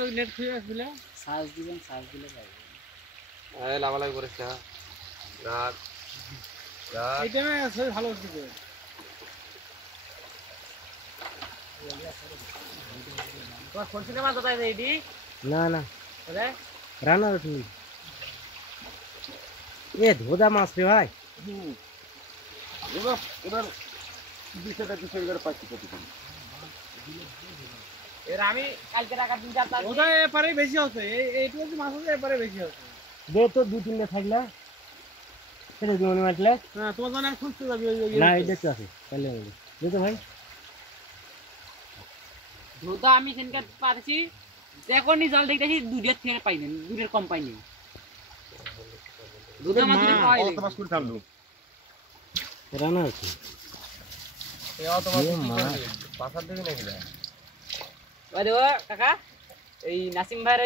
লই নেট খুঁজে আসলে সার্চ দিবেন, সার্চ দিলে পাবেন। এই লাভালাভি করিস না রাত রাত এই টাইমে আছে ভালো দিবে তোমার কোন সিনেমা কোথায় এইডি? না না বলে রান্না রসুন এ ধোদা মাছ রে ভাই। এবার এবার 200 এবার পাচ্ছি প্রতিদিন এর আমি কালকে টাকা দিন যাচ্ছি। ওটা এপারে বেশি হচ্ছে এইটু হচ্ছে মাছ হচ্ছে এপারে বেশি হচ্ছে দে তো 2-3টা থাকলে সেটা কি মনে মারলে না তোমার জন্য আর খুঁজতে যাবি না এই দেখতে আছে তাহলে দে তো ভাই। ধোতা আমি সেনকে পারছি দেখো নি জাল দেখতেছি দুধের থেকে পাইনি, দুধের কম পাইনি। দুধের মাছ দিলে পাই কত মাস করে থামলু রান্না আছে এই অত মাস কি করবি পাছার দিবি নাকি না? ওই দেখো কাকা এই নাসিম ভাইয়ের